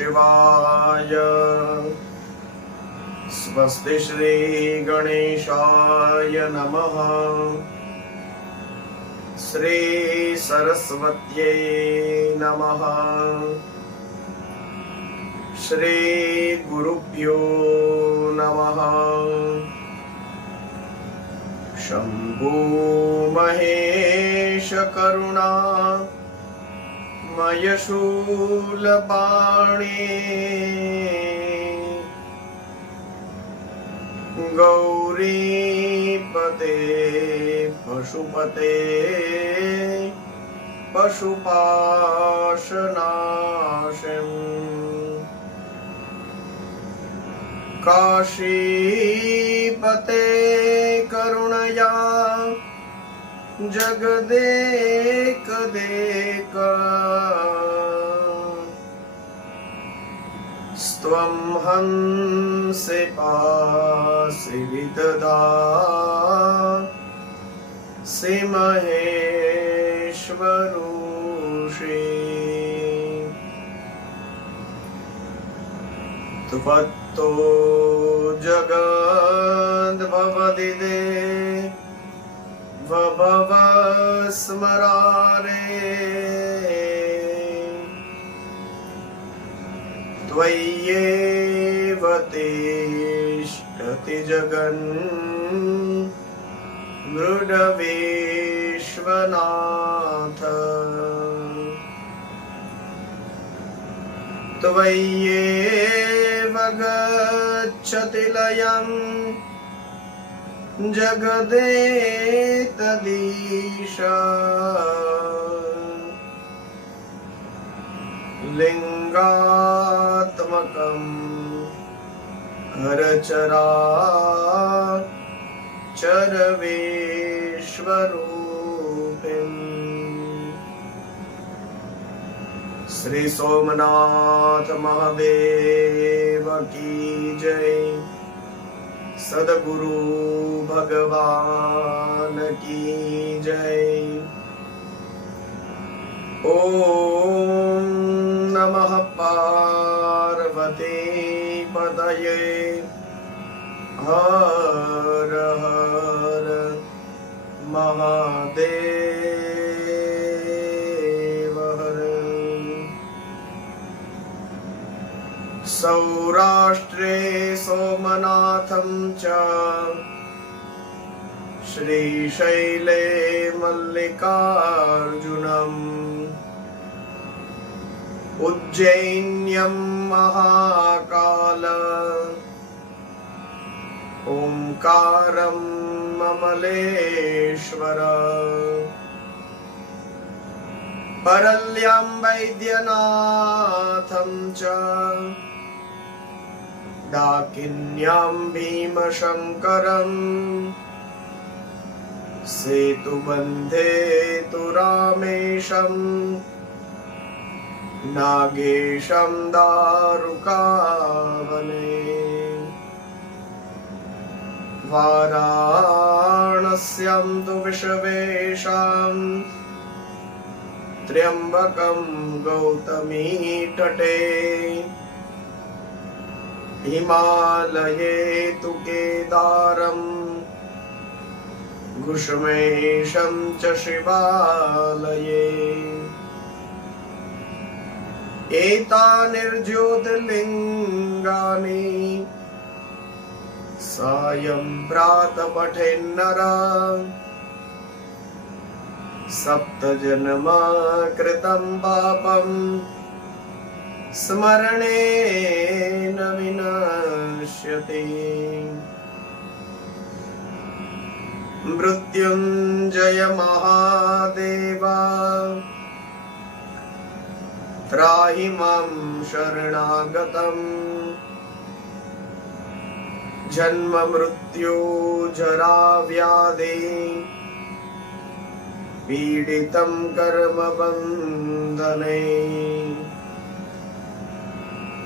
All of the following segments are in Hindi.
शिवाय। स्वस्ति श्री गणेशाय नमः। श्री सरस्वत्यै नमः। श्री गुरुभ्यो नमः। शंभो महेश करुणा मयशूलपाणि गौरीपते पशुपते पशुपाशनाशम् काशीपते करुणया जगदेकदेक स्त्वं हंसि पासि विदधासि महेश्वरूषि। त्वत्तो जगद्भवदिदे भव स्मरारे। त्वय्येव तिष्ठति जगन् मृडविश्वनाथ। त्वय्येव गच्छति लयम् जगदेतदीश। लिंगात्मकं हरचराचर विश्वरूपिम्। श्री सोमनाथ महादेव की जय। सद्गुरु भगवान की जय। ओम नमः पार्वती पतये। हर हर महादेव हर। सौराष्ट्रे सोमनाथं च श्रीशैले मल्लिकार्जुनम्। उज्जैन्यं महाकाल ओंकारं ममलेश्वर। परल्यं वैद्यनाथं च डाकिन्यां भीमशंकरम्। सेतुबन्धे तु रामेशम् नागेशं दारुकावने। वाराणस्यां तु विश्वेशां त्र्यम्बकं गौतमी तटे। हिमालये तु केदारम् घुष्मेशं च शिवालये। एतानिर्ज्योतिर्लिङ्गानि सायं प्रातः-पठेन्नर। सप्तजन्म कृतं पापं स्मरणेन विनश्यति। मृत्युंजय महादेव त्राहि मां शरणागतम्। जन्म मृत्यु जरा व्याधि पीडितं कर्म बंधने।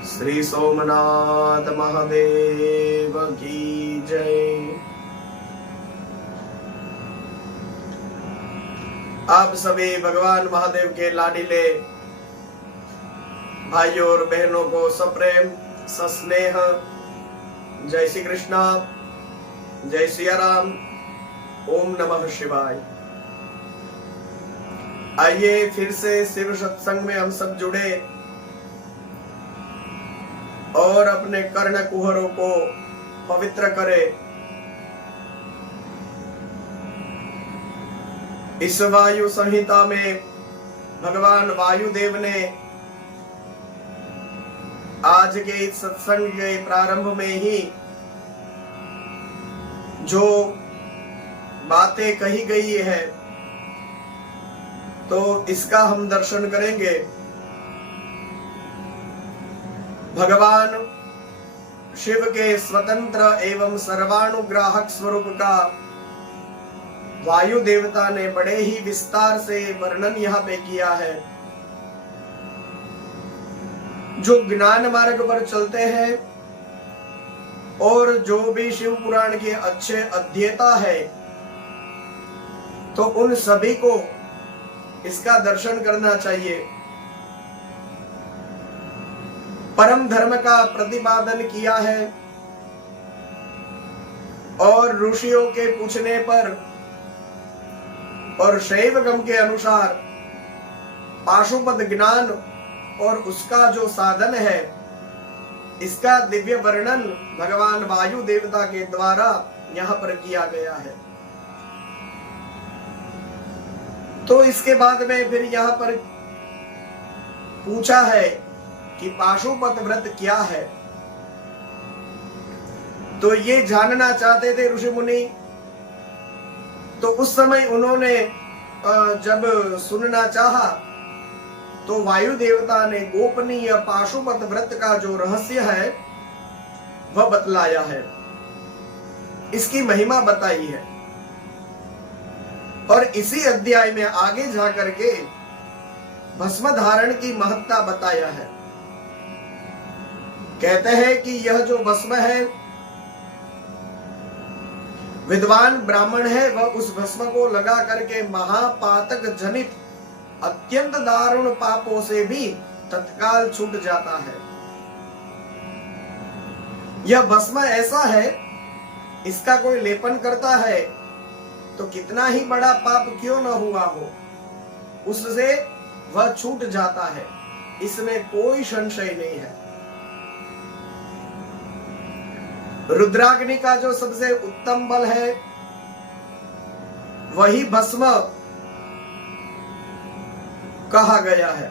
श्री सोमनाथ महादेव की जय। आप सभी भगवान महादेव के लाडीले भाइयों और बहनों को सप्रेम सस्नेह जय श्री कृष्णा, जय सिया राम, ओम नमः शिवाय। आइए फिर से शिव सत्संग में हम सब जुड़े और अपने कर्ण कुहरों को पवित्र करें। इस वायु संहिता में भगवान वायुदेव ने आज के इस सत्संग के प्रारंभ में ही जो बातें कही गई है तो इसका हम दर्शन करेंगे। भगवान शिव के स्वतंत्र एवं सर्वानुग्राहक स्वरूप का वायु देवता ने बड़े ही विस्तार से वर्णन यहाँ पे किया है। जो ज्ञान मार्ग पर चलते हैं और जो भी शिव पुराण के अच्छे अध्येता है तो उन सभी को इसका दर्शन करना चाहिए। परम धर्म का प्रतिपादन किया है और ऋषियों के पूछने पर और शैवगम के अनुसार पाशुपत ज्ञान और उसका जो साधन है इसका दिव्य वर्णन भगवान वायु देवता के द्वारा यहाँ पर किया गया है। तो इसके बाद में फिर यहाँ पर पूछा है कि पाशुपत व्रत क्या है। तो ये जानना चाहते थे ऋषि मुनि। तो उस समय उन्होंने जब सुनना चाहा तो वायु देवता ने गोपनीय पाशुपत व्रत का जो रहस्य है वह बतलाया है, इसकी महिमा बताई है और इसी अध्याय में आगे जाकर के भस्म धारण की महत्ता बताया है। कहते हैं कि यह जो भस्म है, विद्वान ब्राह्मण है वह उस भस्म को लगा करके महापातक जनित अत्यंत दारुण पापों से भी तत्काल छूट जाता है। यह भस्म ऐसा है, इसका कोई लेपन करता है तो कितना ही बड़ा पाप क्यों न हुआ हो उससे वह छूट जाता है, इसमें कोई संशय नहीं है। रुद्राग्नि का जो सबसे उत्तम बल है वही भस्म कहा गया है।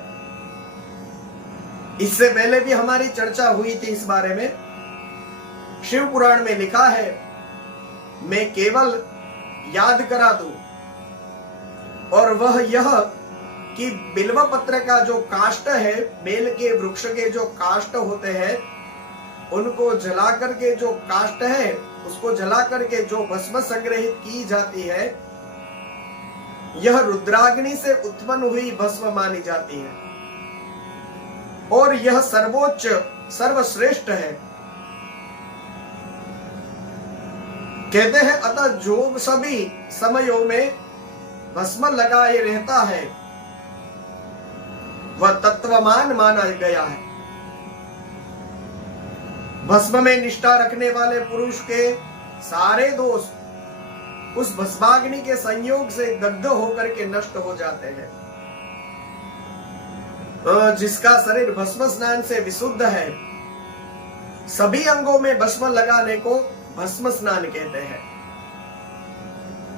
इससे पहले भी हमारी चर्चा हुई थी इस बारे में। शिव पुराण में लिखा है, मैं केवल याद करा दूं, और वह यह कि बिल्व पत्र का जो काष्ठ है, बेल के वृक्ष के जो काष्ठ होते हैं उनको जला करके जो काष्ठ है उसको जला करके जो भस्म संग्रहित की जाती है यह रुद्राग्नि से उत्पन्न हुई भस्म मानी जाती है और यह सर्वोच्च सर्वश्रेष्ठ है। कहते हैं अतः जो सभी समयों में भस्म लगाए रहता है वह तत्वमान माना गया है। भस्म में निष्ठा रखने वाले पुरुष के सारे दोष उस भस्माग्नि के संयोग से दग्ध होकर के नष्ट हो जाते हैं। जिसका शरीर भस्म स्नान से विशुद्ध है, सभी अंगों में भस्म लगाने को भस्म स्नान कहते हैं।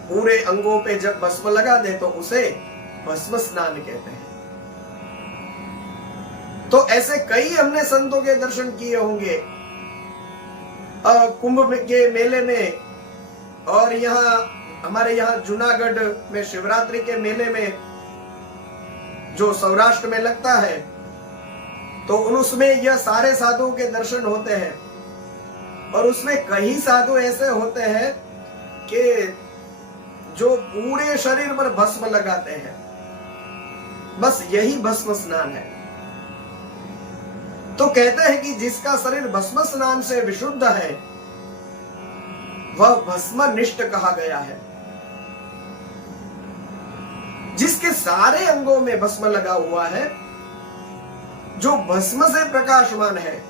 पूरे अंगों पे जब भस्म लगा दे तो उसे भस्म स्नान कहते हैं। तो ऐसे कई हमने संतों के दर्शन किए होंगे कुंभ के मेले में, और यहाँ हमारे यहाँ जूनागढ़ में शिवरात्रि के मेले में जो सौराष्ट्र में लगता है तो उसमें यह सारे साधुओं के दर्शन होते हैं। और उसमें कई साधु ऐसे होते हैं कि जो पूरे शरीर पर भस्म लगाते हैं, बस यही भस्म स्नान है। तो कहते हैं कि जिसका शरीर भस्म स्नान से विशुद्ध है वह भस्मनिष्ठ कहा गया है। जिसके सारे अंगों में भस्म लगा हुआ है जो भस्म से प्रकाशमान है,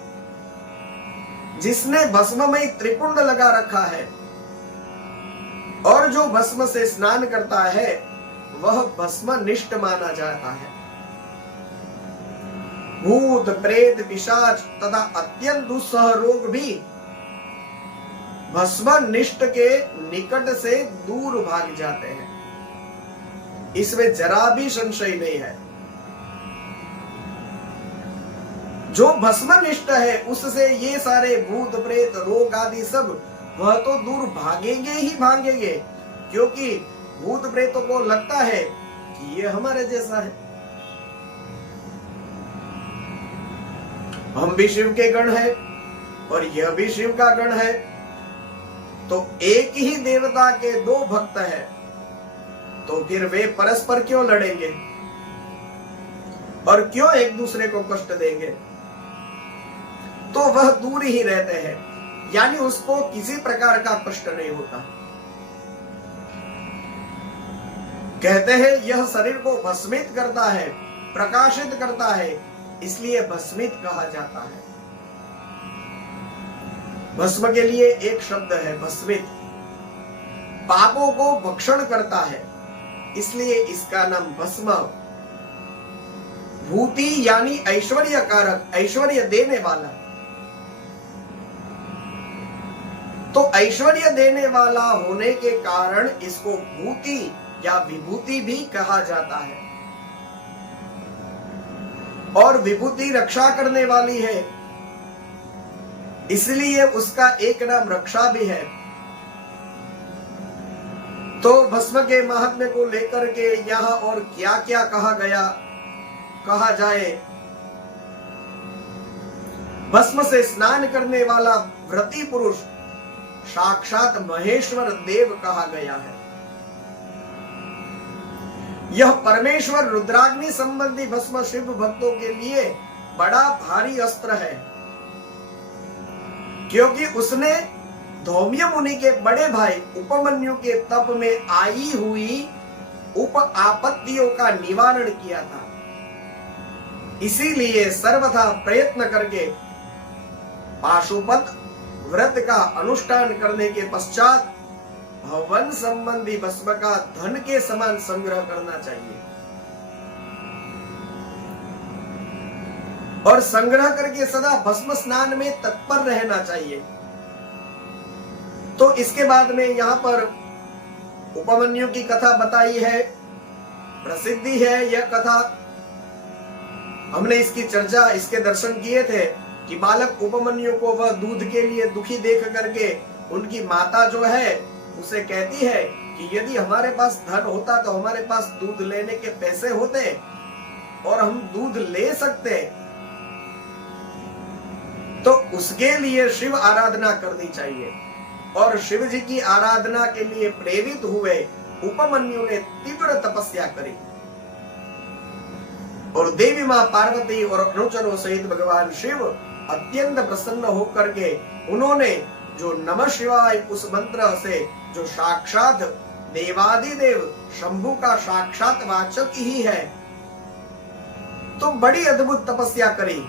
जिसने भस्म में त्रिपुंड लगा रखा है और जो भस्म से स्नान करता है वह भस्म निष्ठ माना जाता है। भूत प्रेत पिशाच तथा अत्यंत दुस्सह रोग भी भस्म निष्ठ के निकट से दूर भाग जाते हैं, इसमें जरा भी संशय नहीं है। जो भस्मनिष्ठ है उससे ये सारे भूत प्रेत रोग आदि सब वह तो दूर भागेंगे ही भागेंगे, क्योंकि भूत प्रेतों को लगता है कि ये हमारे जैसा है। हम भी शिव के गण हैं और यह भी शिव का गण है, तो एक ही देवता के दो भक्त हैं, तो फिर वे परस्पर क्यों लड़ेंगे और क्यों एक दूसरे को कष्ट देंगे? तो वह दूर ही रहते हैं, यानी उसको किसी प्रकार का कष्ट नहीं होता। कहते हैं यह शरीर को भस्मित करता है, प्रकाशित करता है, इसलिए भस्मित कहा जाता है। भस्म के लिए एक शब्द है भस्मित। पापों को भक्षण करता है, इसलिए इसका नाम भस्म। भूति यानी ऐश्वर्य कारक, ऐश्वर्य देने वाला। तो ऐश्वर्य देने वाला होने के कारण इसको भूति या विभूति भी कहा जाता है। और विभूति रक्षा करने वाली है, इसलिए उसका एक नाम रक्षा भी है। तो भस्म के महात्म्य को लेकर के यहाँ और क्या क्या कहा जाए। भस्म से स्नान करने वाला व्रती पुरुष साक्षात महेश्वर देव कहा गया है। यह परमेश्वर रुद्राग्नि संबंधी भस्म शिव भक्तों के लिए बड़ा भारी अस्त्र है, क्योंकि उसने धौम्य मुनि के बड़े भाई उपमन्यु के तप में आई हुई उप आपत्तियों का निवारण किया था। इसीलिए सर्वथा प्रयत्न करके पाशुपत व्रत का अनुष्ठान करने के पश्चात भवन संबंधी भस्म का धन के समान संग्रह करना चाहिए और संग्रह करके सदा भस्म स्नान में तत्पर रहना चाहिए। तो इसके बाद में यहाँ पर उपमन्यु की कथा बताई है, प्रसिद्धि है यह कथा। हमने इसकी चर्चा, इसके दर्शन किए थे कि बालक उपमन्यु को वह दूध के लिए दुखी देख करके उनकी माता जो है उसे कहती है कि यदि हमारे पास धन होता तो हमारे पास दूध लेने के पैसे होते और हम दूध ले सकते, तो उसके लिए शिव आराधना करनी चाहिए। और शिव जी की आराधना के लिए प्रेरित हुए उपमन्यु ने तीव्र तपस्या करी और देवी मां पार्वती और अनुचरों सहित भगवान शिव अत्यंत प्रसन्न होकर के उन्होंने जो नमः शिवाय उस मंत्र से, जो साक्षात देवादिदेव शंभु का साक्षात वाचक ही है, तो बड़ी अद्भुत तपस्या करी।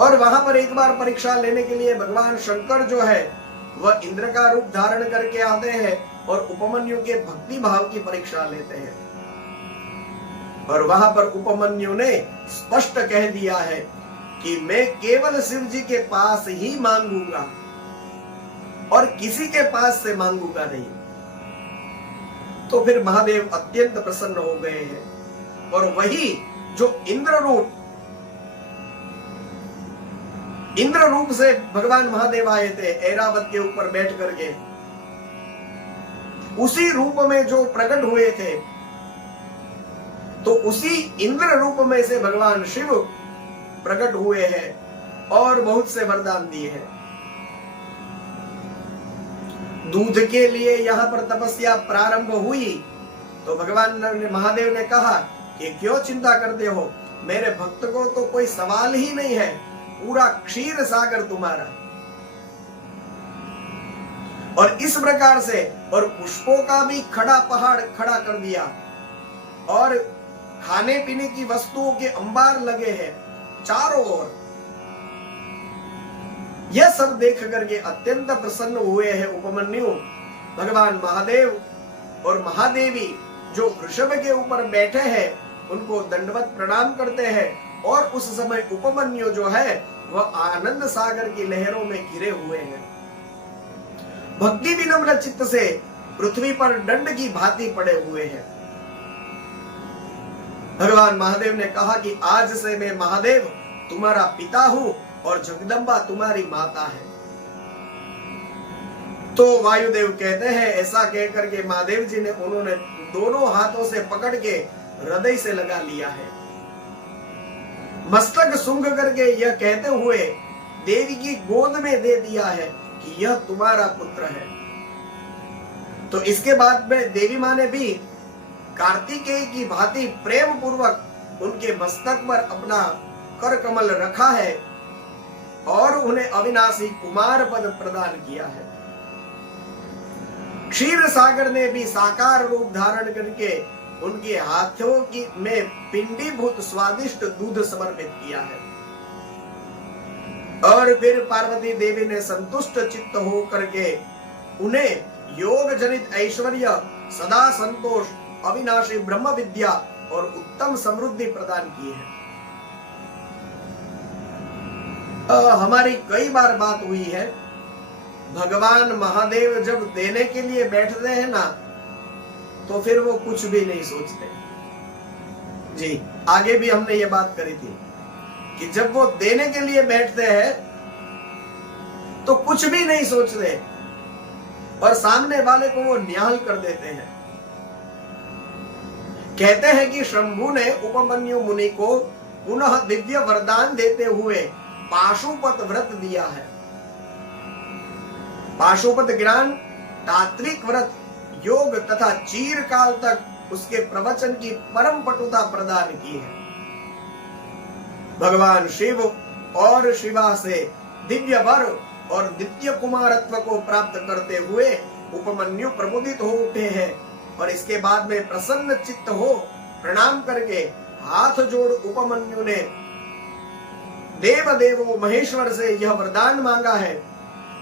और वहां पर एक बार परीक्षा लेने के लिए भगवान शंकर जो है वह इंद्र का रूप धारण करके आते हैं और उपमन्यु के भक्ति भाव की परीक्षा लेते हैं। और वहां पर उपमन्यु ने स्पष्ट कह दिया है कि मैं केवल शिव जी के पास ही मांगूंगा और किसी के पास से मांगूंगा नहीं। तो फिर महादेव अत्यंत प्रसन्न हो गए हैं और वही जो इंद्र रूप से भगवान महादेव आए थे ऐरावत के ऊपर बैठ करके, उसी रूप में जो प्रकट हुए थे, तो उसी इंद्र रूप में से भगवान शिव प्रकट हुए हैं और बहुत से वरदान दिए हैं। दूध के लिए यहाँ पर तपस्या प्रारंभ हुई तो भगवान महादेव ने कहा कि क्यों चिंता करते हो, मेरे भक्त को तो कोई सवाल ही नहीं है, पूरा क्षीर सागर तुम्हारा। और इस प्रकार से और पुष्पों का भी खड़ा पहाड़ खड़ा कर दिया और खाने पीने की वस्तुओं के अंबार लगे हैं चारों ओर। यह सब देख करके अत्यंत प्रसन्न हुए हैं उपमन्यु। भगवान महादेव और महादेवी जो वृषभ के ऊपर बैठे हैं उनको दंडवत प्रणाम करते हैं, और उस समय उपमन्यु जो है वह आनंद सागर की लहरों में घिरे हुए हैं। भक्ति विनम्र चित्त से पृथ्वी पर दंड की भांति पड़े हुए हैं। भगवान महादेव ने कहा कि आज से मैं महादेव तुम्हारा पिता हूं और जगदम्बा तुम्हारी माता है। तो वायुदेव कहते हैं, ऐसा कहकर के महादेव जी ने उन्होंने दोनों हाथों से पकड़ के हृदय से लगा लिया है। मस्तक सूंघ करके यह कहते हुए देवी की गोद में दे दिया है कि यह तुम्हारा पुत्र है। तो इसके बाद में देवी माँ ने भी कार्तिकेय की भांति प्रेम पूर्वक उनके मस्तक पर अपना कर कमल रखा है और उन्हें अविनाशी कुमार पद प्रदान किया है। क्षीर सागर ने भी साकार रूप धारण करके उनके हाथों की में पिंडीभूत स्वादिष्ट दूध समर्पित किया है। और फिर पार्वती देवी ने संतुष्ट चित्त हो करके उन्हें योग जनित ऐश्वर्य, सदा संतोष, अविनाशी ब्रह्म विद्या और उत्तम समृद्धि प्रदान की है। हमारी कई बार बात हुई है, भगवान महादेव जब देने के लिए बैठते हैं ना तो फिर वो कुछ भी नहीं सोचते जी। आगे भी हमने ये बात करी थी कि जब वो देने के लिए बैठते हैं तो कुछ भी नहीं सोचते और सामने वाले को वो निहाल कर देते हैं। कहते हैं कि शंभु ने उपमन्यु मुनि को पुनः दिव्य वरदान देते हुए पाशुपत व्रत दिया है। पाशुपत ज्ञान, तात्विक व्रत, योग तथा चीरकाल तक उसके प्रवचन की परम पटुता प्रदान की है। भगवान शिव और शिवा से दिव्य वर और द्वितीय कुमारत्व को प्राप्त करते हुए उपमन्यु प्रमुदित हो उठे हैं और इसके बाद में प्रसन्न चित्त हो प्रणाम करके हाथ जोड़ उपमन्यु ने देव देवो महेश्वर से यह वरदान मांगा है।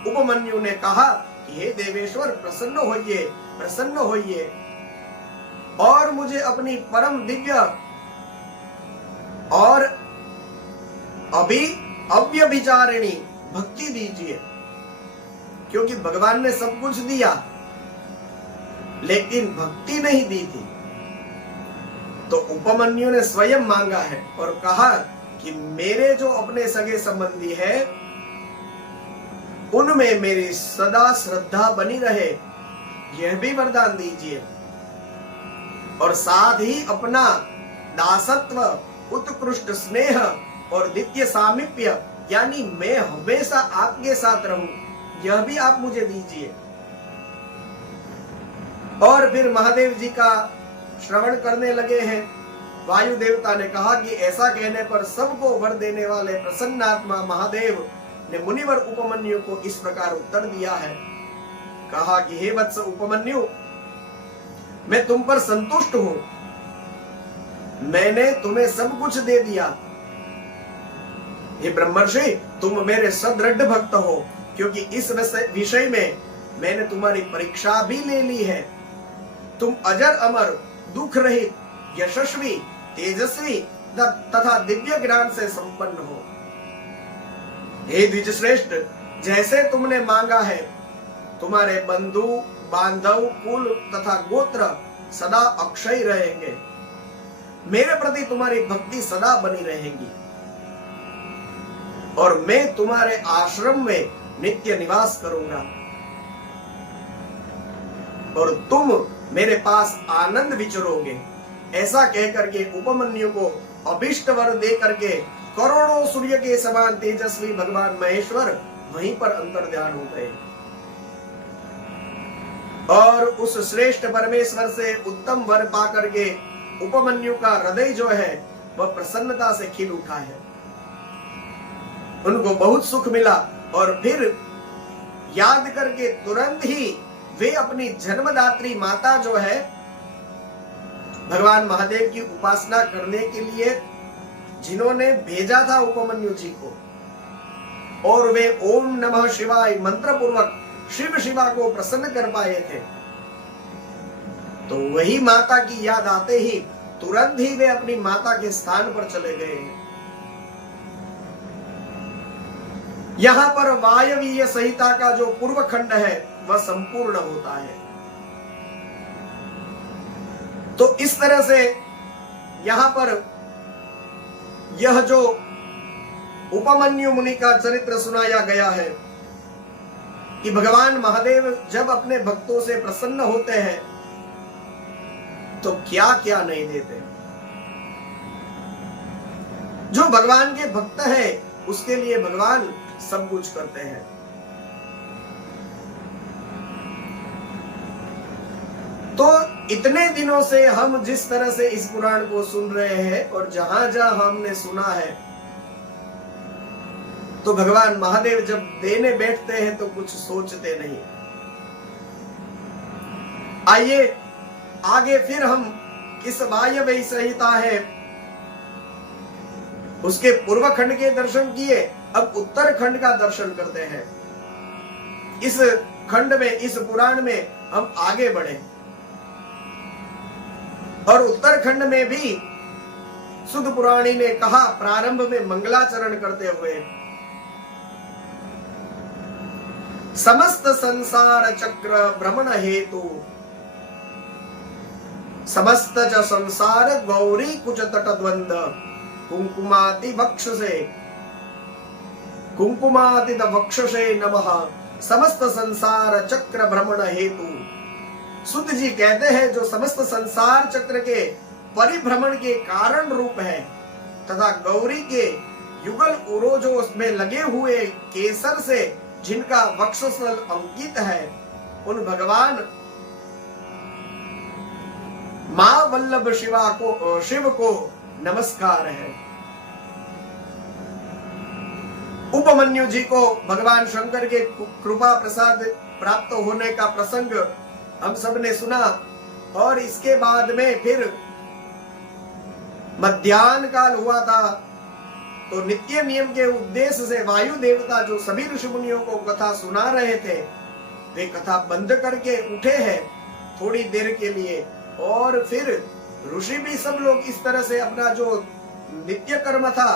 उपमन्यु ने कहा कि हे देवेश्वर प्रसन्न होइए और मुझे अपनी परम दिव्य और अव्यभिचारिणी भक्ति दीजिए, क्योंकि भगवान ने सब कुछ दिया लेकिन भक्ति नहीं दी थी। तो उपमन्यु ने स्वयं मांगा है और कहा कि मेरे जो अपने सगे संबंधी है उनमें मेरी सदा श्रद्धा बनी रहे, यह भी वरदान दीजिए, और साथ ही अपना दासत्व, उत्कृष्ट स्नेह और द्वितीय सामीप्य, यानी मैं हमेशा आपके साथ रहूं, यह भी आप मुझे दीजिए। और फिर महादेव जी का श्रवण करने लगे हैं। वायु देवता ने कहा कि ऐसा कहने पर सबको वर देने वाले प्रसन्नात्मा महादेव ने मुनिवर उपमन्यु को इस प्रकार उत्तर दिया है। कहा कि हे वत्स उपमन्यु, मैं तुम पर संतुष्ट हूं, मैंने तुम्हें सब कुछ दे दिया। हे ब्रह्मर्षि, तुम मेरे सदृढ़ भक्त हो, क्योंकि इस विषय में मैंने तुम्हारी परीक्षा भी ले ली है। तुम अजर अमर, दुख रहित, यशस्वी, तेजस्वी तथा दिव्य ज्ञान से संपन्न हो। हे द्विजश्रेष्ठ, जैसे तुमने मांगा है, तुम्हारे बंधु बांधव, कुल तथा गोत्र सदा अक्षय रहेंगे। मेरे प्रति तुम्हारी भक्ति सदा बनी रहेगी और मैं तुम्हारे आश्रम में नित्य निवास करूंगा और तुम मेरे पास आनंद विचरोगे। ऐसा कहकर के उपमन्यु को अभिष्ट वर दे करके करोड़ों सूर्य के समान तेजस्वी भगवान महेश्वर वहीं पर अंतर्ध्यान हो गए और उस श्रेष्ठ परमेश्वर से उत्तम वर पा करके उपमन्यु का हृदय जो है वह प्रसन्नता से खिल उठा है। उनको बहुत सुख मिला और फिर याद करके तुरंत ही वे अपनी जन्मदात्री माता जो है भगवान महादेव की उपासना करने के लिए जिन्होंने भेजा था उपमन्यु जी को, और वे ओम नमः शिवाय मंत्र पूर्वक शिव शिवा को प्रसन्न कर पाए थे, तो वही माता की याद आते ही तुरंत ही वे अपनी माता के स्थान पर चले गए हैं। यहां पर वायवीय संहिता का जो पूर्व खंड है वह संपूर्ण होता है। तो इस तरह से यहां पर यह जो उपमन्यु मुनि का चरित्र सुनाया गया है कि भगवान महादेव जब अपने भक्तों से प्रसन्न होते हैं तो क्या क्या नहीं देते। जो भगवान के भक्त है उसके लिए भगवान सब कुछ करते हैं। तो इतने दिनों से हम जिस तरह से इस पुराण को सुन रहे हैं और जहां जहां हमने सुना है, तो भगवान महादेव जब देने बैठते हैं तो कुछ सोचते नहीं। आइए आगे फिर हम इस वायव्य संहिता है उसके पूर्व खंड के दर्शन किए, अब उत्तर खंड का दर्शन करते हैं। इस खंड में, इस पुराण में हम आगे बढ़े और उत्तरखंड में भी सुध पुराणी ने कहा प्रारंभ में मंगलाचरण करते हुए, समस्त संसार चक्र भ्रमण हेतु समस्त च संसार गौरी कुच तट द्वंद कुंकुमाति वक्षसे नमः समस्त संसार चक्र भ्रमण हेतु। सुत जी कहते हैं जो समस्त संसार चक्र के परिभ्रमण के कारण रूप है तथा गौरी के युगल उरोजों में लगे हुए केसर से जिनका वक्षस्थल अंकित है, उन भगवान मां वल्लभ शिव को नमस्कार है। उपमन्यु जी को भगवान शंकर के कृपा प्रसाद प्राप्त होने का प्रसंग हम सब ने सुना, और इसके बाद में फिर मध्याह्न काल हुआ था, तो नित्य नियम के उद्देश्य से वायु देवता जो सभी ऋषि मुनियों को कथा सुना रहे थे, वे कथा बंद करके उठे हैं थोड़ी देर के लिए, और फिर ऋषि भी सब लोग इस तरह से अपना जो नित्य कर्म था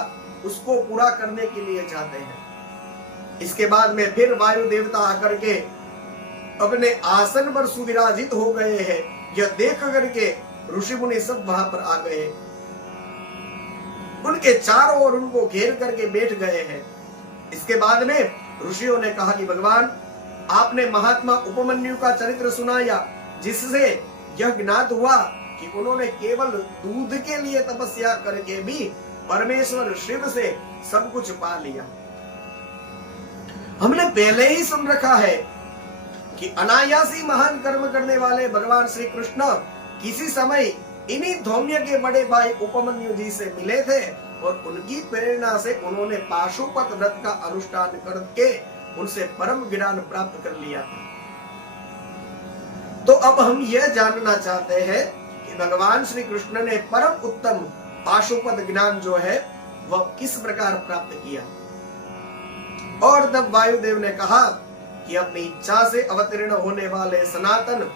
उसको पूरा करने के लिए जाते हैं। इसके बाद में फिर वायु देवता आकर के अपने आसन पर सुविराजित हो गए हैं। यह देख करके ऋषि मुनि सब वहां पर आ गए, उनके चारों ओर उनको घेर करके बैठ गए हैं। इसके बाद में ऋषियों ने कहा कि भगवान आपने महात्मा उपमन्यु का चरित्र सुनाया, जिससे यह ज्ञात हुआ कि उन्होंने केवल दूध के लिए तपस्या करके भी परमेश्वर शिव से सब कुछ पा लिया। हमने पहले ही सुन रखा है कि अनायासी महान कर्म करने वाले भगवान श्री कृष्ण किसी समय इन्हीं धौम्य के बड़े भाई उपमन्यु जी से मिले थे, और उनकी प्रेरणा से उन्होंने पाशुपत व्रत का अनुष्ठान करके उनसे परम ज्ञान प्राप्त कर लिया था। तो अब हम यह जानना चाहते हैं कि भगवान श्री कृष्ण ने परम उत्तम पाशुपत ज्ञान जो है वह किस प्रकार प्राप्त किया। और तब वायुदेव ने कहा कि अपनी इच्छा से अवतीर्ण होने वाले सनातन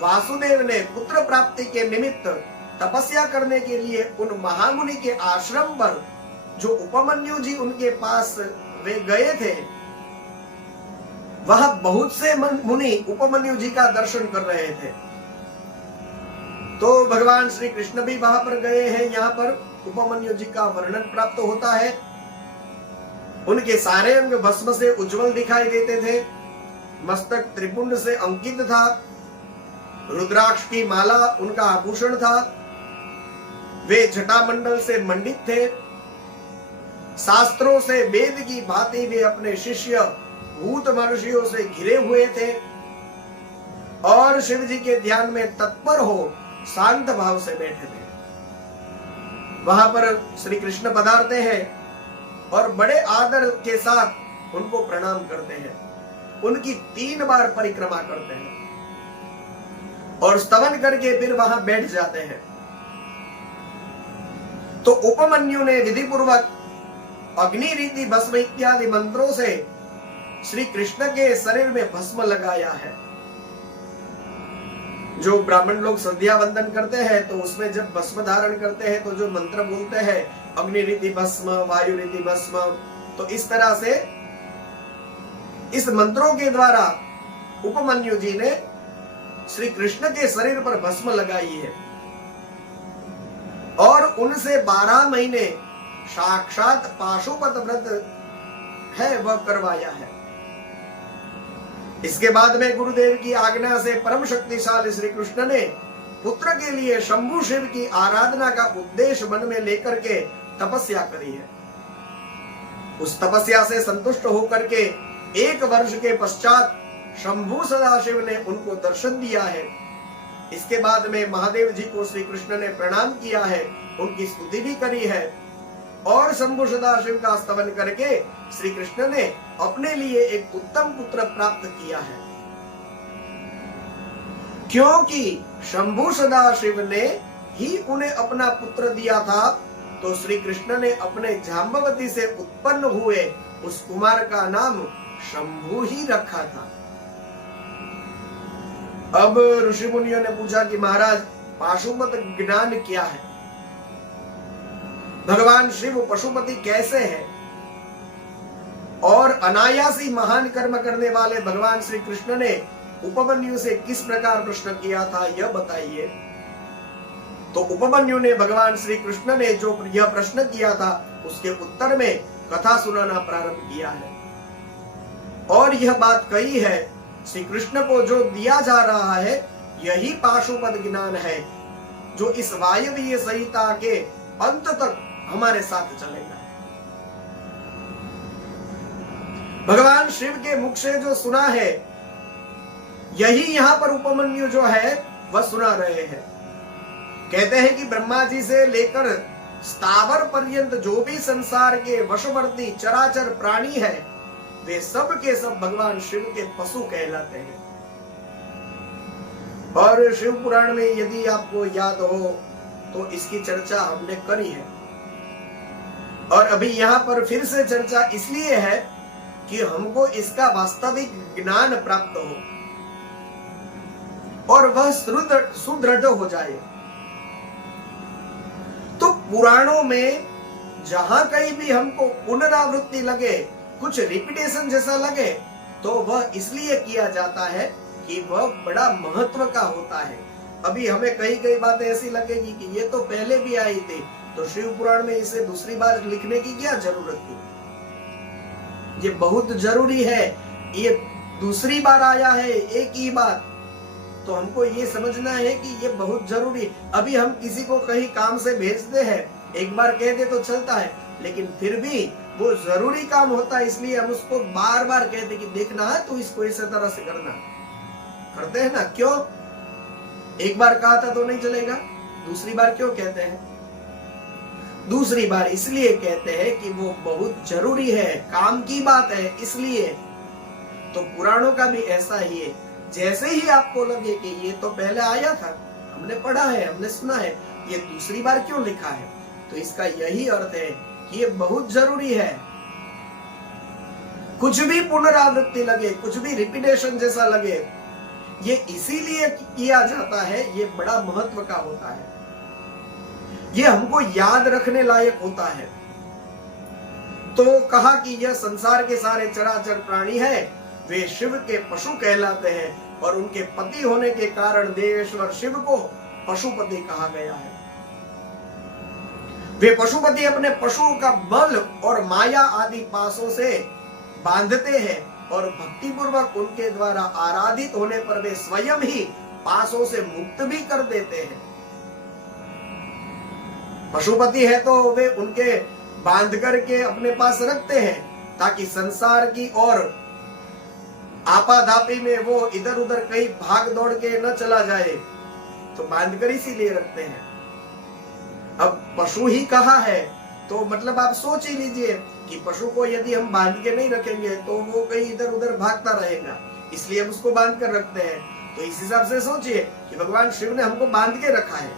वासुदेव ने पुत्र प्राप्ति के निमित्त तपस्या करने के लिए उन महामुनि के आश्रम पर जो उपमन्यु जी उनके पास वे गए थे, वह बहुत से मुनि उपमन्यु जी का दर्शन कर रहे थे। तो भगवान श्री कृष्ण भी वहां पर गए हैं। यहाँ पर उपमन्यु जी का वर्णन प्राप्त होता है। उनके सारे अंग भस्म से उज्जवल दिखाई देते थे, मस्तक त्रिपुंड से अंकित था, रुद्राक्ष की माला उनका आभूषण था, वे जटामंडल से मंडित थे, शास्त्रों से वेद की भांति वे अपने शिष्य भूत महर्षियों से घिरे हुए थे, और शिव जी के ध्यान में तत्पर हो शांत भाव से बैठे थे। वहां पर श्री कृष्ण पधारते हैं और बड़े आदर के साथ उनको प्रणाम करते हैं, उनकी 3 बार परिक्रमा करते हैं। और स्तवन करके फिर वहां बैठ जाते हैं। तो उपमन्यु ने विधि पूर्वक अग्नि रीति भस्म इत्यादि मंत्रों से श्री कृष्ण के शरीर में भस्म लगाया है। जो ब्राह्मण लोग संध्या वंदन करते हैं तो उसमें जब भस्म धारण करते हैं तो जो मंत्र बोलते हैं अग्नि रीति भस्म, वायु रीति भस्म, तो इस तरह से इस मंत्रों के द्वारा उपमन्यु जी ने श्री कृष्ण के शरीर पर भस्म लगाई है और उनसे 12 महीने साक्षात पाशुपत व्रत है वह करवाया है। इसके बाद में गुरुदेव की आज्ञा से परम शक्तिशाली श्री कृष्ण ने पुत्र के लिए शंभु शिव की आराधना का उद्देश्य मन में लेकर के तपस्या करी है। उस तपस्या से संतुष्ट होकर के 1 वर्ष के पश्चात शंभु सदाशिव ने उनको दर्शन दिया है। इसके बाद में महादेव जी को श्री कृष्ण ने प्रणाम किया है, उनकी स्तुति भी करी है और शंभु सदाशिव का स्तवन करके श्री कृष्ण ने अपने लिए एक उत्तम पुत्र प्राप्त किया है। क्योंकि शंभु सदाशिव ने ही उन्हें अपना पुत्र दिया था, तो श्री कृष्ण ने अपने जाम्बवती से उत्पन्न हुए उस कुमार का नाम शंभु ही रखा था। अब ऋषि मुनियों ने पूछा कि महाराज पाशुपत ज्ञान क्या है, भगवान शिव पशुपति कैसे है और अनायासी महान कर्म करने वाले भगवान श्री कृष्ण ने उपमन्यु से किस प्रकार प्रश्न किया था यह बताइए। तो उपमन्यु ने भगवान श्री कृष्ण ने जो यह प्रश्न किया था उसके उत्तर में कथा सुनाना प्रारंभ किया है और यह बात कही है श्री कृष्ण को जो दिया जा रहा है यही पाशुपत ज्ञान है जो इस वायवीय संहिता के अंत तक हमारे साथ चलेगा। भगवान शिव के मुख से जो सुना है यही यहाँ पर उपमन्यु जो है वह सुना रहे हैं। कहते हैं कि ब्रह्मा जी से लेकर स्थावर पर्यंत जो भी संसार के वशवर्ती चराचर प्राणी है वे सब के सब भगवान शिव के पशु कहलाते हैं। और शिव पुराण में यदि आपको याद हो तो इसकी चर्चा हमने करी है और अभी यहाँ पर फिर से चर्चा इसलिए है कि हमको इसका वास्तविक ज्ञान प्राप्त हो और वह सुदृढ़ हो जाए। तो पुराणों में जहां कहीं भी हमको पुनरावृत्ति लगे, कुछ रिपीटेशन जैसा लगे, तो वह इसलिए किया जाता है कि वह बड़ा महत्व का होता है। अभी हमें कई बातें ऐसी लगेगी कि ये तो पहले भी आई थी, तो शिव पुराण में इसे दूसरी बार लिखने की क्या जरूरत थी। ये बहुत जरूरी है, ये दूसरी बार आया है एक ही बात, तो हमको ये समझना है कि ये बहुत जरूरी। अभी हम किसी को कहीं काम से भेजते हैं, एक बार कह दे तो चलता है, लेकिन फिर भी वो जरूरी काम होता है, इसलिए हम उसको बार बार कहते कि देखना है तो इसको इस तरह से करना, करते हैं ना। क्यों? एक बार कहा था तो नहीं चलेगा, दूसरी बार क्यों कहते हैं? दूसरी बार इसलिए कहते हैं कि वो बहुत जरूरी है, काम की बात है, इसलिए। तो पुराणों का भी ऐसा ही है, जैसे ही आपको लगे कि ये तो पहले आया था, हमने पढ़ा है, हमने सुना है, ये दूसरी बार क्यों लिखा है, तो इसका यही अर्थ है कि ये बहुत जरूरी है। कुछ भी पुनरावृत्ति लगे, कुछ भी रिपीटेशन जैसा लगे, ये इसीलिए किया जाता है, ये बड़ा महत्व का होता है, ये हमको याद रखने लायक होता है। तो कहा कि यह संसार के सारे चराचर प्राणी है, वे शिव के पशु कहलाते हैं और उनके पति होने के कारण देवेश्वर शिव को पशुपति कहा गया है। वे पशुपति अपने पशुओं का बल और माया आदि पासों से बांधते हैं और भक्ति पूर्वक उनके द्वारा आराधित होने पर वे स्वयं ही पासों से मुक्त भी कर देते हैं। पशुपति है तो वे उनके बांध करके अपने पास रखते हैं ताकि संसार की और आपाधापी में वो इधर उधर कहीं भाग दौड़ के न चला जाए, तो बांध कर इसीलिए रखते हैं। अब पशु ही कहा है तो मतलब आप सोच ही लीजिए कि पशु को यदि हम बांध के नहीं रखेंगे तो वो कहीं इधर उधर भागता रहेगा, इसलिए हम उसको बांध कर रखते हैं। तो इस हिसाब से सोचिए कि भगवान शिव ने हमको बांध के रखा है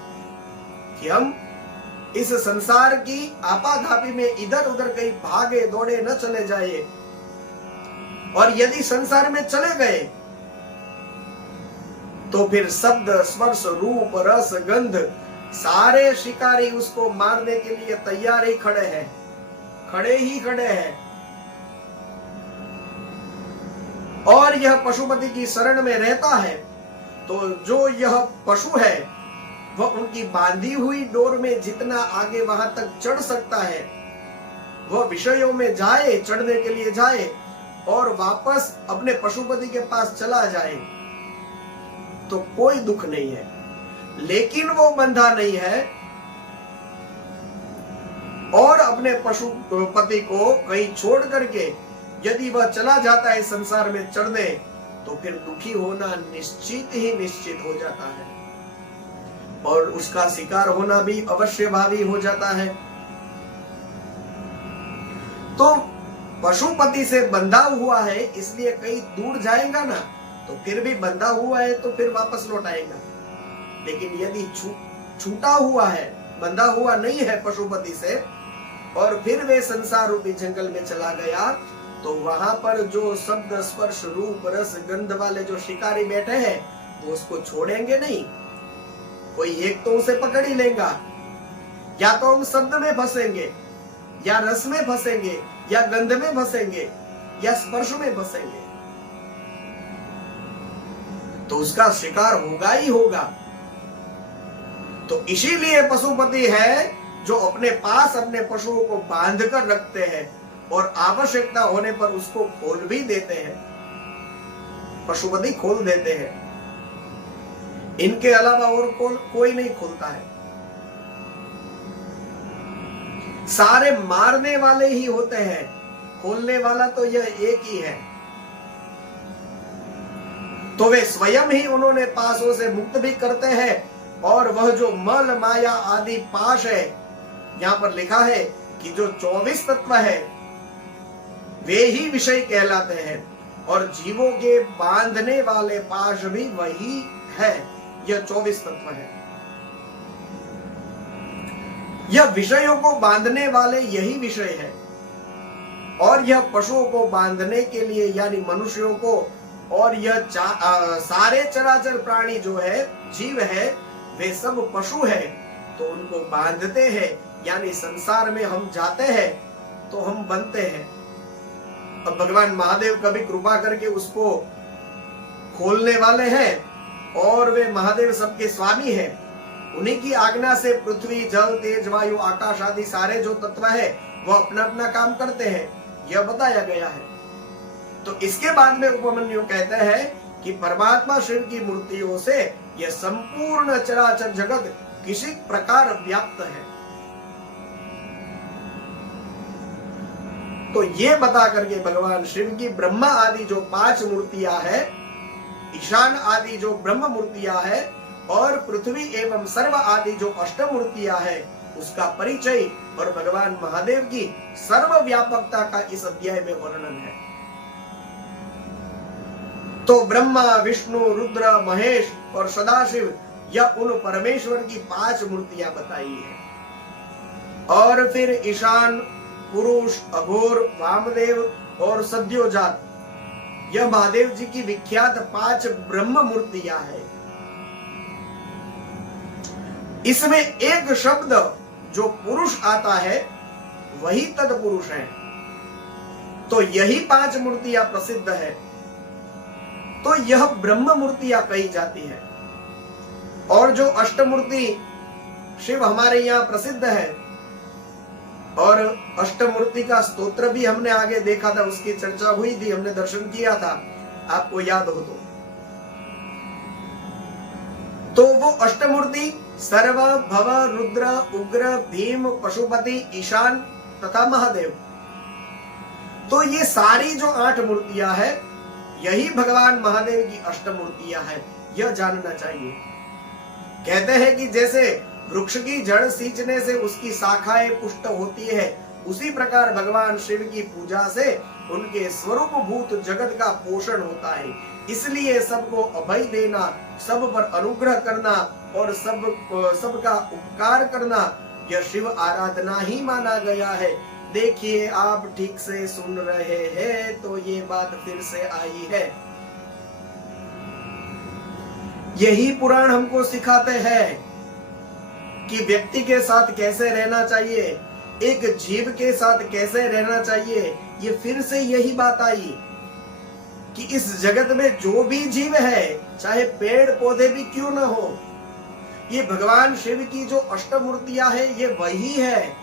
कि हम इस संसार की आपाधापी में इधर उधर कहीं भागे दौड़े न चले जाए, और यदि संसार में चले गए तो फिर शब्द स्पर्श रूप रस गंध सारे शिकारी उसको मारने के लिए तैयार ही खड़े हैं, खड़े ही खड़े हैं। और यह पशुपति की शरण में रहता है तो जो यह पशु है वह उनकी बांधी हुई डोर में जितना आगे वहां तक चढ़ सकता है, वह विषयों में जाए, चढ़ने के लिए जाए और वापस अपने पशुपति के पास चला जाए तो कोई दुख नहीं है। लेकिन वो बंधा नहीं है और अपने पशुपति को कहीं छोड़ करके यदि वह चला जाता है संसार में चढ़ने, तो फिर दुखी होना निश्चित ही निश्चित हो जाता है और उसका शिकार होना भी अवश्य भावी हो जाता है। तो पशुपति से बंधा हुआ है इसलिए कहीं दूर जाएगा ना, तो फिर भी बंधा हुआ है तो फिर वापस लौट आएगा। लेकिन यदि छूटा हुआ है, बंधा हुआ नहीं है पशुपति से, और फिर वे संसार रूपी जंगल में चला गया, तो वहां पर जो शब्द स्पर्श रूप रस गंध वाले जो शिकारी बैठे हैं वो उसको छोड़ेंगे नहीं। कोई एक तो उसे पकड़ ही लेगा, या तो हम शब्द में फंसेंगे, या रस में फंसेंगे, या गंध में फंसेंगे, या स्पर्श में फंसेंगे, तो उसका शिकार होगा ही होगा। तो इसीलिए पशुपति है जो अपने पास अपने पशुओं को बांध कर रखते हैं और आवश्यकता होने पर उसको खोल भी देते हैं। पशुपति खोल देते हैं, इनके अलावा और कोई नहीं खोलता है। सारे मारने वाले ही होते हैं, खोलने वाला तो यह एक ही है। तो वे स्वयं ही उन्होंने पासों से मुक्त भी करते हैं, और वह जो मल माया आदि पाश है, यहां पर लिखा है कि जो 24 तत्व है वे ही विषय कहलाते हैं, और जीवों के बांधने वाले पाश भी वही है। यह 24 तत्व है, यह विषयों को बांधने वाले यही विषय है। और यह पशुओं को बांधने के लिए यानी मनुष्यों को, और यह सारे चराचर प्राणी जो है, जीव है, वे सब पशु है, तो उनको बांधते हैं। यानी संसार में हम जाते हैं तो हम बनते हैं। अब भगवान महादेव कभी कृपा करके उसको खोलने वाले हैं, और वे महादेव सबके स्वामी हैं। उन्हीं की आज्ञा से पृथ्वी जल तेज वायु आकाश आदि सारे जो तत्व है वो अपना अपना काम करते हैं, यह बताया गया है। तो इसके बाद में उपमन्यु कहते हैं कि परमात्मा शिव की मूर्तियों से यह संपूर्ण चराचर जगत किसी प्रकार व्याप्त है। तो ये बता करके भगवान शिव की ब्रह्मा आदि जो 5 मूर्तियां है, ईशान आदि जो ब्रह्म मूर्तियां है, और पृथ्वी एवं सर्व आदि जो अष्टमूर्तियां है, उसका परिचय और भगवान महादेव की सर्व व्यापकता का इस अध्याय में वर्णन है। तो ब्रह्मा विष्णु रुद्र महेश और सदाशिव, यह उन परमेश्वर की 5 मूर्तियां बताई है। और फिर ईशान, पुरुष, अघोर, वामदेव और सद्योजात, यह महादेव जी की विख्यात 5 ब्रह्म मूर्तियां हैं। इसमें एक शब्द जो पुरुष आता है वही तत्पुरुष है। तो यही 5 मूर्तियां प्रसिद्ध है, तो यह ब्रह्म मूर्तियां कही जाती है। और जो अष्टमूर्ति शिव हमारे यहाँ प्रसिद्ध है, और अष्टमूर्ति का स्तोत्र भी हमने आगे देखा था, उसकी चर्चा हुई थी, हमने दर्शन किया था, आपको याद हो तो वो अष्टमूर्ति सर्व भव रुद्र उग्र भीम पशुपति ईशान तथा महादेव। तो ये सारी जो 8 मूर्तियां हैं, यही भगवान महादेव की अष्टमूर्तियां हैं, यह जानना चाहिए। कहते हैं कि जैसे वृक्ष की जड़ सींचने से उसकी शाखाएं पुष्ट होती है, उसी प्रकार भगवान शिव की पूजा से उनके स्वरूप भूत जगत का पोषण होता है। इसलिए सबको अभय देना, सब पर अनुग्रह करना और सबका उपकार करना, यह शिव आराधना ही माना गया है। देखिए आप ठीक से सुन रहे हैं तो ये बात फिर से आई है। यही पुराण हमको सिखाते हैं कि व्यक्ति के साथ कैसे रहना चाहिए, एक जीव के साथ कैसे रहना चाहिए। ये फिर से यही बात आई कि इस जगत में जो भी जीव है, चाहे पेड़ पौधे भी क्यों ना हो, ये भगवान शिव की जो अष्टमूर्तियां है ये वही है।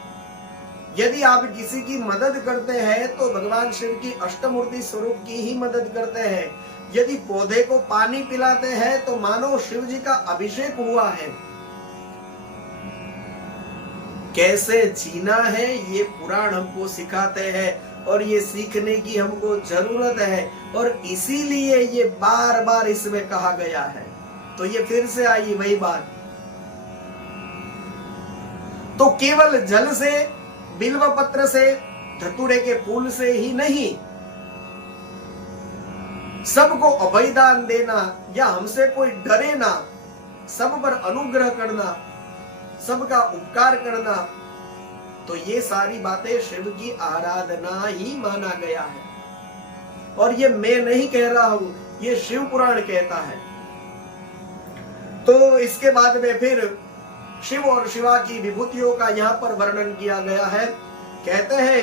यदि आप किसी की मदद करते हैं तो भगवान शिव की अष्टमूर्ति स्वरूप की ही मदद करते हैं। यदि पौधे को पानी पिलाते हैं तो मानो शिव जी का अभिषेक हुआ है। कैसे जीना है ये पुराण हमको सिखाते हैं और ये सीखने की हमको जरूरत है, और इसीलिए ये बार बार इसमें कहा गया है। तो ये फिर से आई वही बात। तो केवल जल से, बिल्व पत्र से, धतूरे के फूल से ही नहीं, सबको अभयदान देना या हमसे कोई डरे ना, सब पर अनुग्रह करना, सबका उपकार करना, तो ये सारी बातें शिव की आराधना ही माना गया है। और ये मैं नहीं कह रहा हूं, ये शिव पुराण कहता है। तो इसके बाद में फिर शिव और शिवा की विभूतियों का यहाँ पर वर्णन किया गया है। कहते हैं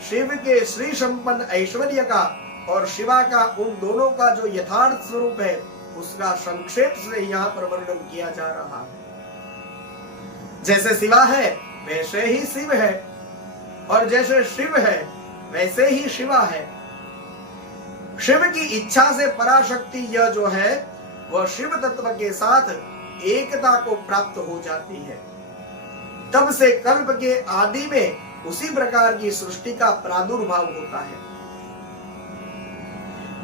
शिव के श्री संपन्न ऐश्वर्य का और शिवा का उन दोनों का जो यथार्थ स्वरूप है उसका संक्षेप से यहाँ पर वर्णन किया जा रहा है। जैसे शिवा है वैसे ही शिव है, और जैसे शिव है वैसे ही शिवा है। शिव की इच्छा से पराशक्ति यह जो है वह शिव तत्व के साथ एकता को प्राप्त हो जाती है। तब से कल्प के आदि में उसी प्रकार की सृष्टि का प्रादुर्भाव होता है।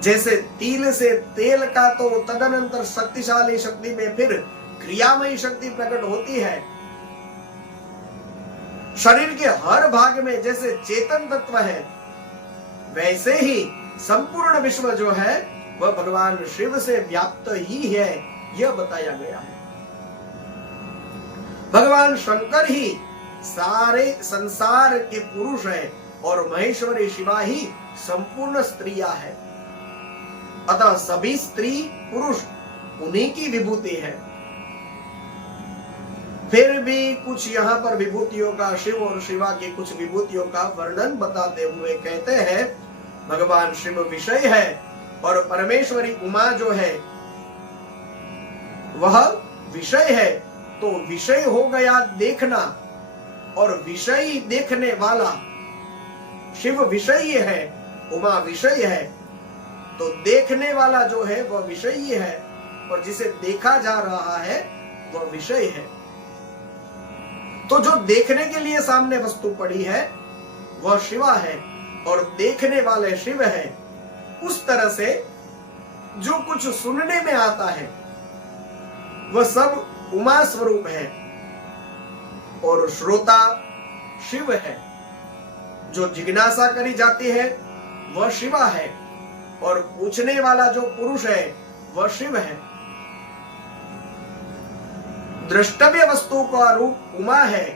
जैसे तिल से तेल का तो तदनंतर शक्तिशाली शक्ति में फिर क्रियामयी शक्ति प्रकट होती है। शरीर के हर भाग में जैसे चेतन तत्व है, वैसे ही संपूर्ण विश्व जो है वह भगवान शिव से व्याप्त ही है, यह बताया गया है। भगवान शंकर ही सारे संसार के पुरुष है और महेश्वरी शिवा ही संपूर्ण स्त्रियां है। अतः सभी स्त्री पुरुष उन्हीं की विभूति है। फिर भी कुछ यहाँ पर विभूतियों का, शिव और शिवा की कुछ विभूतियों का वर्णन बताते हुए कहते हैं भगवान शिव विषय है और परमेश्वरी उमा जो है वह विषय है। तो विषय हो गया देखना, और विषय देखने वाला शिव विषय है, उमा विषय है। तो देखने वाला जो है वह विषय है और जिसे देखा जा रहा है वह विषय है। तो जो देखने के लिए सामने वस्तु पड़ी है वह शिवा है और देखने वाले शिव है। उस तरह से जो कुछ सुनने में आता है वह सब उमा स्वरूप है और श्रोता शिव है। जो जिज्ञासा करी जाती है वह शिवा है और पूछने वाला जो पुरुष है वह शिव है। द्रष्टव्य वस्तु का रूप उमा है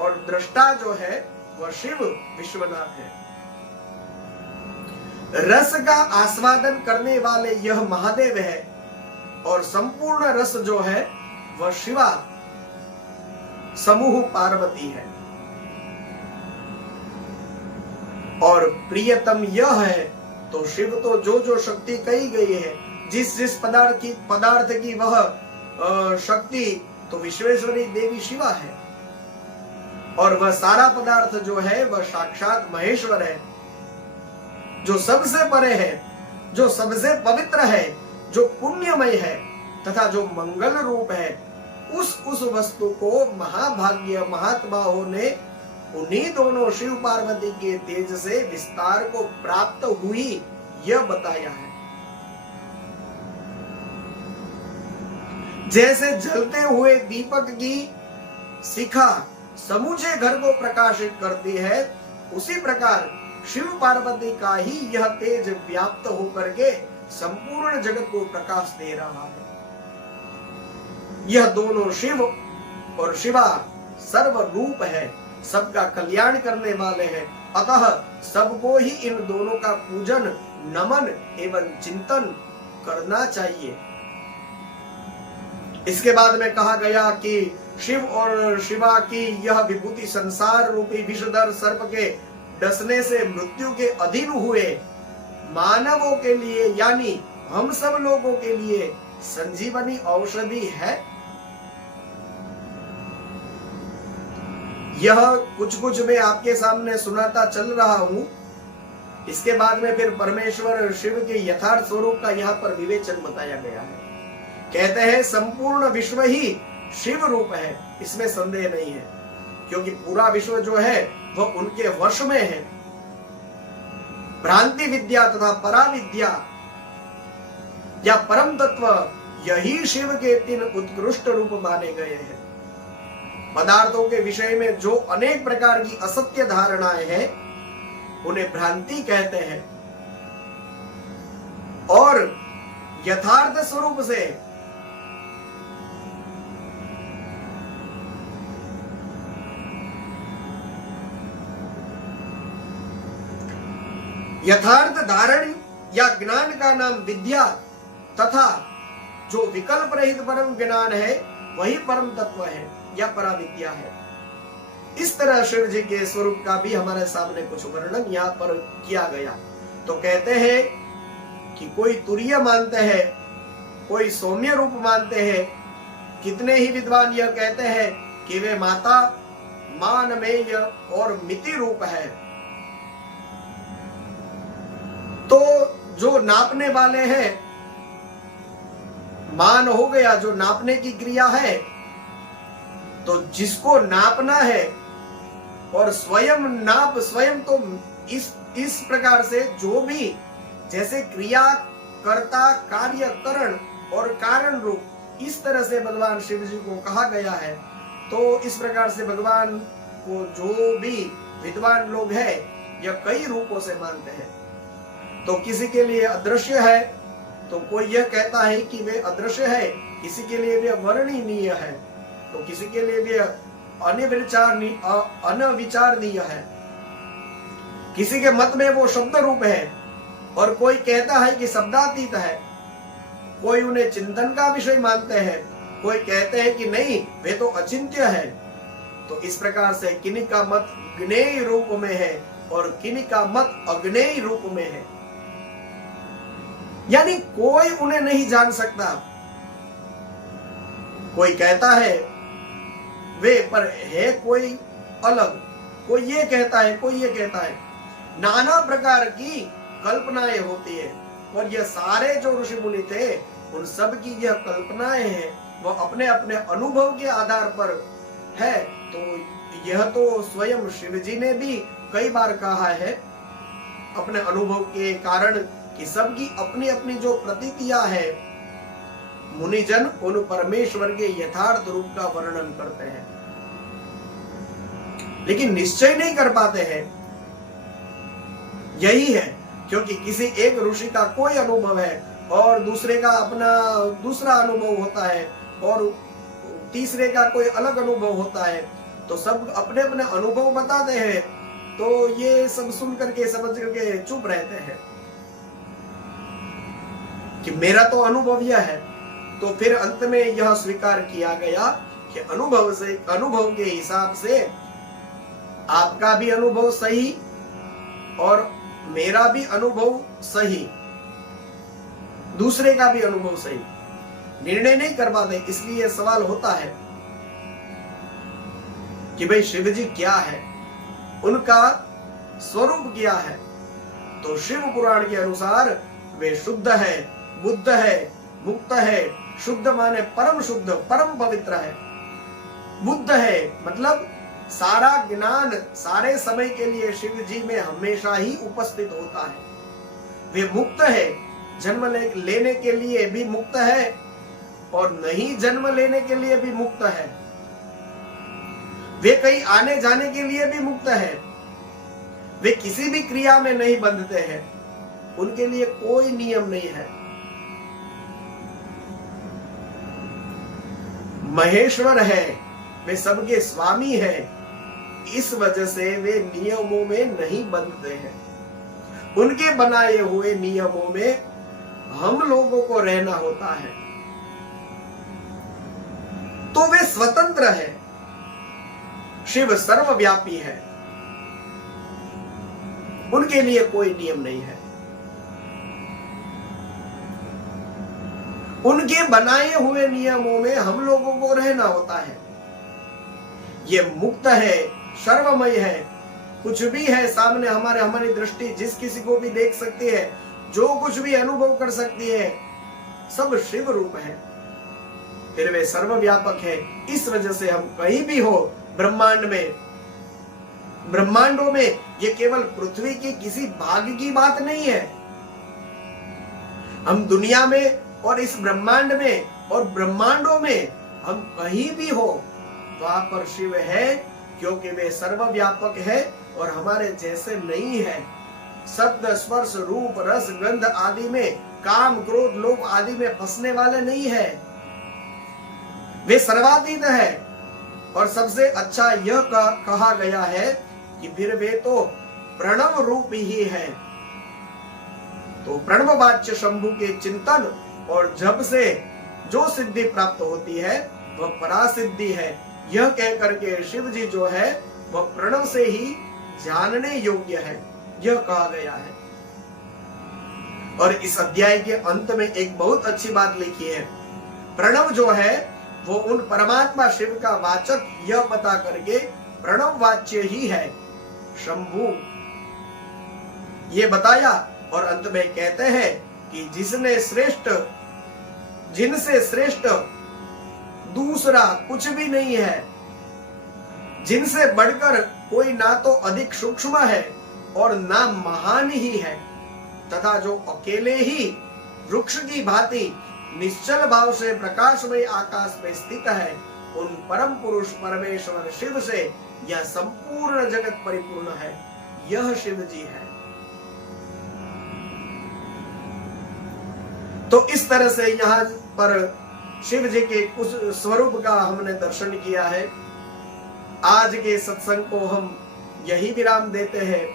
और दृष्टा जो है वह शिव विश्वनाथ है। रस का आस्वादन करने वाले यह महादेव है और संपूर्ण रस जो है वह शिवा समूह पार्वती है। और प्रियतम यह है, तो शिव तो जो जो शक्ति कही गई है, जिस जिस पदार्थ की वह शक्ति, तो विश्वेश्वरी देवी शिवा है। और वह सारा पदार्थ जो है वह साक्षात महेश्वर है, जो सबसे परे है, जो सबसे पवित्र है, जो पुण्यमय है तथा जो मंगल रूप है। उस वस्तु को महाभाग्य महात्माओं ने उन्हीं दोनों शिव पार्वती के तेज से विस्तार को प्राप्त हुई, यह बताया है। जैसे जलते हुए दीपक की शिखा समूचे घर को प्रकाशित करती है, उसी प्रकार शिव पार्वती का ही यह तेज व्याप्त होकर के संपूर्ण जगत को प्रकाश दे रहा है। यह दोनों शिव और शिवा सर्व रूप है, सबका कल्याण करने वाले हैं, अतः सबको ही इन दोनों का पूजन, नमन एवं चिंतन करना चाहिए। इसके बाद में कहा गया कि शिव और शिवा की यह विभूति संसार रूपी विषधर सर्प के डसने से मृत्यु के अधीन हुए मानवों के लिए यानी हम सब लोगों के लिए संजीवनी औषधि है। यह कुछ मैं आपके सामने सुनाता चल रहा हूं। इसके बाद में फिर परमेश्वर शिव के यथार्थ स्वरूप का यहाँ पर विवेचन बताया गया है। कहते हैं संपूर्ण विश्व ही शिव रूप है, इसमें संदेह नहीं है, क्योंकि पूरा विश्व जो है वह उनके वश में है। भ्रांति विद्या तथा पराविद्या या परम तत्व यही शिव के 3 उत्कृष्ट रूप माने गए हैं। पदार्थों के विषय में जो अनेक प्रकार की असत्य धारणाएं हैं उन्हें भ्रांति कहते हैं, और यथार्थ स्वरूप से यथार्थ धारण या ज्ञान का नाम विद्या तथा जो विकल्प रहित परम ज्ञान है वही परम तत्व है या पराविद्या है। इस तरह शिव जी के स्वरूप का भी हमारे सामने कुछ वर्णन यहाँ पर किया गया। तो कहते हैं कि कोई तुरीय मानते हैं, कोई सौम्य रूप मानते हैं, कितने ही विद्वान यह कहते हैं कि वे माता मानमेय और मिति रूप है। तो जो नापने वाले हैं, मान हो गया जो नापने की क्रिया है, तो जिसको नापना है और स्वयं तो इस प्रकार से जो भी जैसे क्रिया कर्ता कार्य करण और कारण रूप इस तरह से भगवान शिव जी को कहा गया है। तो इस प्रकार से भगवान को जो भी विद्वान लोग हैं यह कई रूपों से मानते हैं। तो किसी के लिए अदृश्य है तो कोई यह कहता है कि वे अदृश्य है, किसी के लिए वे वर्णनीय है, तो किसी के लिए वे अनविचारणीय है, किसी के मत में वो शब्द रूप है, और कोई कहता है कि शब्दातीत है। कोई उन्हें चिंतन का विषय मानते हैं, कोई कहते हैं कि नहीं वे तो अचिंत्य है। तो इस प्रकार से किन्हीं का मत ज्ञेय रूप में है और किन्हीं का मत अज्ञेय रूप में है, यानी कोई उन्हें नहीं जान सकता। कोई कहता है वे पर है कोई अलग, कोई ये कहता है, कोई ये कहता है। नाना प्रकार की कल्पनाएं होती है, और ये सारे जो ऋषि मुनि थे उन सब की यह कल्पनाएं हैं, वो अपने अपने अनुभव के आधार पर है। तो यह तो स्वयं शिव जी ने भी कई बार कहा है अपने अनुभव के कारण कि सबकी अपनी अपनी जो प्रतीतियां है, मुनिजन उन परमेश्वर के यथार्थ रूप का वर्णन करते हैं, लेकिन निश्चय नहीं कर पाते हैं। यही है क्योंकि किसी एक ऋषि का कोई अनुभव है और दूसरे का अपना दूसरा अनुभव होता है और तीसरे का कोई अलग अनुभव होता है, तो सब अपने अपने अनुभव बताते हैं। तो ये सब सुन करके समझ करके चुप रहते हैं कि मेरा तो अनुभव यह है। तो फिर अंत में यह स्वीकार किया गया कि अनुभव के हिसाब से आपका भी अनुभव सही और मेरा भी अनुभव सही, दूसरे का भी अनुभव सही, निर्णय नहीं कर पाते। इसलिए सवाल होता है कि भाई शिव जी क्या है, उनका स्वरूप क्या है। तो शिव पुराण के अनुसार वे शुद्ध है, बुद्ध है, मुक्त है। शुद्ध माने परम शुद्ध, परम पवित्र है। बुद्ध है मतलब सारा ज्ञान सारे समय के लिए शिव जी में हमेशा ही उपस्थित होता है। वे मुक्त है, जन्म लेने के लिए भी मुक्त है और नहीं जन्म लेने के लिए भी मुक्त है। वे कहीं आने जाने के लिए भी मुक्त है। वे किसी भी क्रिया में नहीं बंधते हैं, उनके लिए कोई नियम नहीं है। महेश्वर है, वे सबके स्वामी है, इस वजह से वे नियमों में नहीं बंधते हैं। उनके बनाए हुए नियमों में हम लोगों को रहना होता है, तो वे स्वतंत्र है। शिव सर्वव्यापी है, उनके लिए कोई नियम नहीं है। उनके बनाए हुए नियमों में हम लोगों को रहना होता है। ये मुक्त है, सर्वमय है, कुछ भी है सामने हमारी दृष्टि जिस किसी को भी देख सकती है, जो कुछ भी अनुभव कर सकती है, सब शिव रूप है। फिर वे सर्वव्यापक है। इस वजह से हम कहीं भी हो ब्रह्मांडों में, ये केवल पृथ्वी की किसी भाग की बात नहीं है। हम दुनिया में और इस ब्रह्मांड में और ब्रह्मांडों में हम कहीं भी हो, वहां पर शिव है, क्योंकि वे सर्वव्यापक है और हमारे जैसे नहीं है। शब्द, स्पर्श, रूप, रस, गंध आदि में, काम, क्रोध, लोभ आदि में फंसने वाले नहीं है। वे सर्वातीत है। और सबसे अच्छा यह कहा गया है कि फिर वे तो प्रणव रूप ही है। तो प्रणववाच्य शंभु के चिंतन और जब से जो सिद्धि प्राप्त होती है वह परासिद्धि है। यह कह करके शिव जी जो है वह प्रणव से ही जानने योग्य है, यह कहा गया है। और इस अध्याय के अंत में एक बहुत अच्छी बात लिखी है। प्रणव जो है वो उन परमात्मा शिव का वाचक यह पता करके प्रणव वाच्य ही है, शंभु ये बताया। और अंत में कहते हैं कि जिनसे श्रेष्ठ दूसरा कुछ भी नहीं है, जिनसे बढ़कर कोई ना तो अधिक सूक्ष्म है और ना महान ही है, तथा जो अकेले ही वृक्ष की भांति निश्चल भाव से प्रकाशमय आकाश में स्थित है, उन परम पुरुष परमेश्वर शिव से यह संपूर्ण जगत परिपूर्ण है। यह शिव जी है। तो इस तरह से यहाँ पर शिव जी के उस स्वरूप का हमने दर्शन किया है। आज के सत्संग को हम यही विराम देते हैं।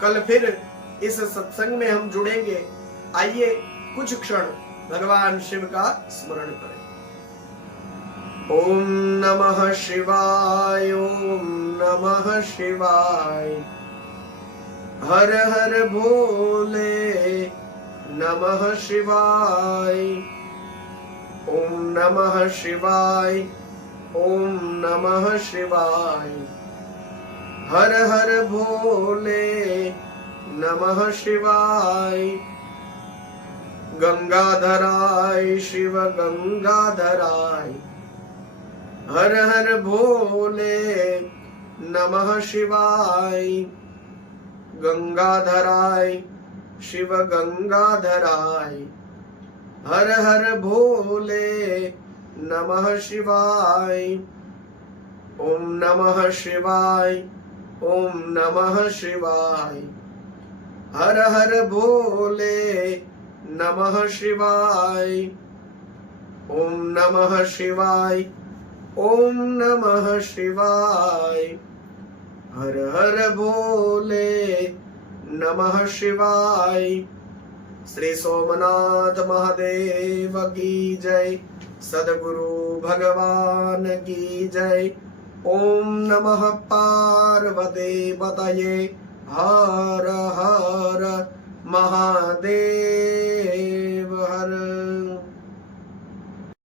कल फिर इस सत्संग में हम जुड़ेंगे। आइए कुछ क्षण भगवान शिव का स्मरण करें। ओम नमः शिवाय, ओम नमः शिवाय। हर हर भोले, नमः शिवाय। ओम नमः शिवाय, ओम नमः शिवाय। हर हर भोले, नमः शिवाय। गंगाधराय शिव गंगाधराय। हर हर भोले, नमः शिवाय। गंगाधराय शिव गंगाधराय। हर हर भोले, नमः शिवाय। ओम नमः शिवाय, ओम नमः शिवाय। हर हर भोले, नमः शिवाय। ओम नमः शिवाय, ओम नमः शिवाय। हर हर भोले, नमः शिवाय। श्री सोमनाथ महादेव की जय। सद्गुरु भगवान की जय। ओम नमः पार्वते पतये। हर हर महादेव। हर